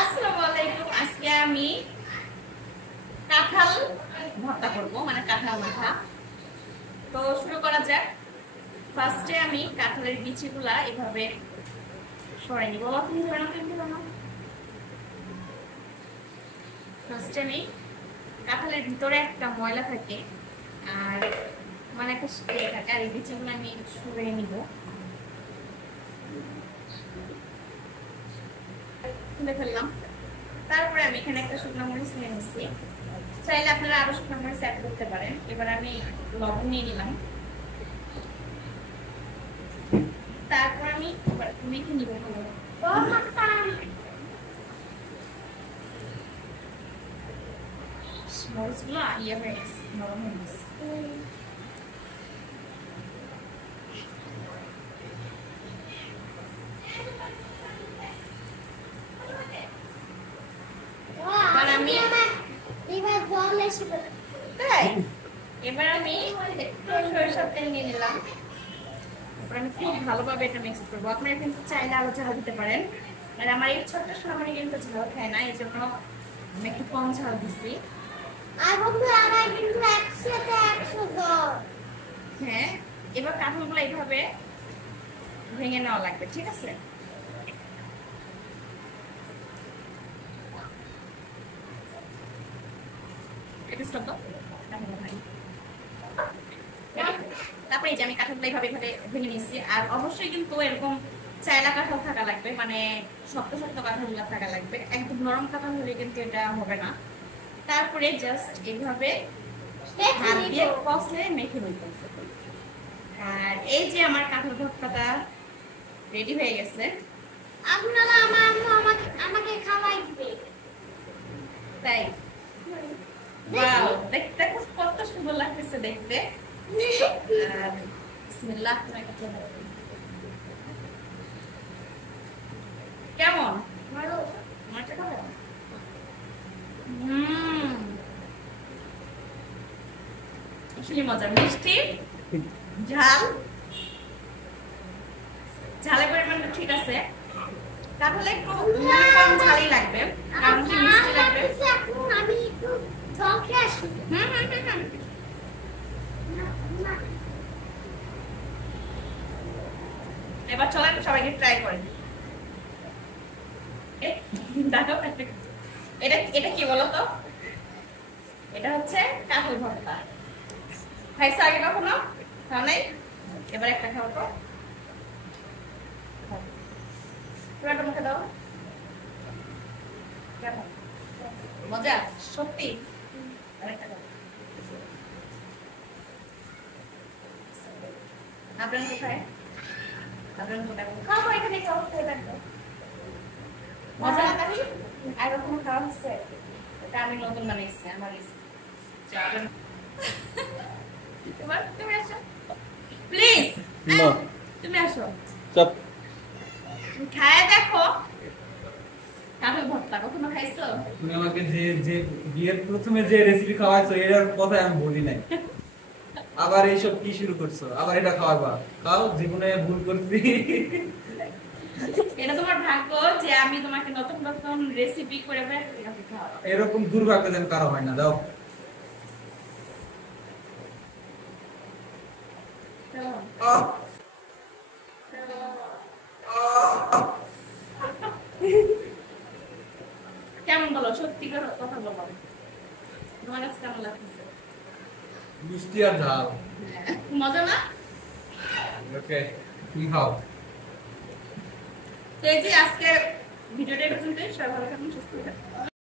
আসসালামু আলাইকুম। আজকে আমি কাঁঠাল ভর্তা করব, মানে কাঁঠাল মাখা। তো শুরু করা যাক। ফার্স্টে আমি কাঁঠালের বিচিগুলা এভাবে সরাই নিব। তুমি ধরে নাও, তুমি ধরে নাও। ফার্স্টে আমি কাঁঠালের ভিতরে একটা ময়লা থাকে আর মানে একটা থাকে, আর এই বিচিগুলো আমি সরিয়ে নিব। তুলে ফেললাম। তারপরে আমি এখানে একটা শুকনো মরিচ নিয়ে নিচ্ছি। চাইলে আপনারা আরো শুকনো মরিচ অ্যাড করতে পারেন। এবার আমি লবণ নিয়ে নিলাম। তারপর আমি মেখে নিব। মরিচগুলো ইয়ে হয়ে গেছে, নরম হয়ে গেছে। এবার আমি একটু সরিষার তেল নিয়ে নিলাম। আমি খুব ভালোভাবে এটা মিক্স করবো। আপনারা কিন্তু চাইলে আরো ঝাল দিতে পারেন, আর আমার এই ছোট্ট সোনামণি কিন্তু ঝাল খায় না, এই জন্য আমি একটু কম ঝাল দিচ্ছি। হ্যাঁ, এবার কাঁঠালগুলো এইভাবে ভেঙে নেওয়া লাগবে, ঠিক আছে? তারপরে এই যে আমি কাঁঠালগুলো এইভাবে ভেঙে নিচ্ছি। আর অবশ্যই কিন্তু এরকম চায়না কাঁঠাল থাকা লাগবে, মানে শক্ত শক্ত কাঁঠালগুলো থাকা লাগবে। একদম নরম কাঁঠাল হলে কিন্তু এটা হবে না। তারপরে জাস্ট এইভাবে হাত দিয়ে কষলে মেখে নিতে। আর এই যে আমার কাঁঠাল ভর্তাটা রেডি হয়ে গেছে। আপনারা আমার আম্মু আমাকে খাওয়াই দিবে। তাই ওয়াও, দেখতে কত সুন্দর লাগতেছে দেখতে। বিসমিল্লাহ। কেমন? ভালো। মাছটা খাবো? আসলে মজা। মিষ্টি, ঝাল, ঝালের পরিমাণটা ঠিক আছে। তাহলে একটু কম ঝালই লাগবে, কারণ কি মিষ্টি লাগবে। আমি একটু জল খেয়ে আসি। এবার চলেন সবাইকে ট্রাই করেন। এটা এটা কি বলতো? এটা হচ্ছে কাঁঠাল ভর্তা। খাইছো আগে কখনো? খাও নাই? এবার একটা খাও তো। পুরোটা মুখে দাও। কেমন মজা? সত্যি? আরেকটা খাও। আপনার কোথায়? আপনার কোথায়? খাও, এখানে খাও, খেয়ে থাকবে। মজা না তাহলে? আর কখনো খাওয়া হচ্ছে? এটা আমি নতুন বানাইছি, আমার এবার তুমি আসো প্লিজ। তুমি আসো, চপ খায় দেখো। কাঁঠাল ভর্তা কখনো খাইছো? তুমি আমাকে যে যে বিয়ের প্রথমে যে রেসিপি খাওয়াইছো এটার কথা আমি বলি নাই, আবার এইসব কি শুরু করছো? আবার এটা খাওয়াবা? খাও, জীবনে ভুল করছি। এটা তোমার ভাগ্য যে আমি তোমাকে নতুন নতুন রেসিপি করে খাওয়াবো। এরকম দুর্ভাগ্য যেন কারো হয় না। দাও। কেমন বলো, সত্যি কথা বলো, তোমার কাছে কেমন লাগছে? মিষ্টি আর ঝাল। মজা না? ওকে, তুমি খাও। তো এই যে আজকে ভিডিওটা পর্যন্তই। সবাই ভালো থাকুন, সুস্থ থাকুন।